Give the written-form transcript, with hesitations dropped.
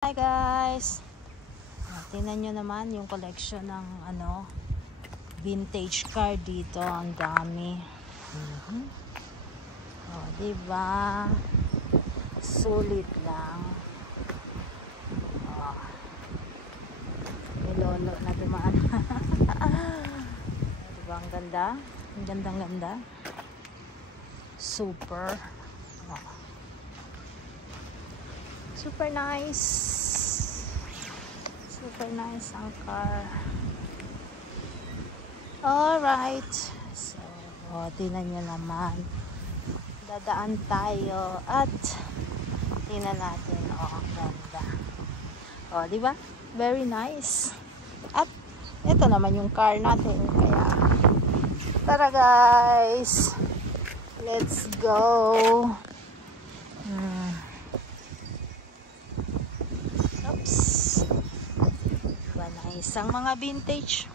Hi guys! Tingnan nyo naman yung collection ng vintage car dito. Ang dami. Oh, diba? Sulit lang. Oh. May lolo na dumaan. Diba ang ganda? Ang gandang-ganda. Super. Oh. Super nice. Super nice ang car. Alright. So, tingnan nyo naman. Dadaan tayo at tingnan natin. Ang ganda. Diba? Very nice. At ito naman yung car natin. Kaya, tara guys. Let's go. Oops. Diba nice ang mga vintage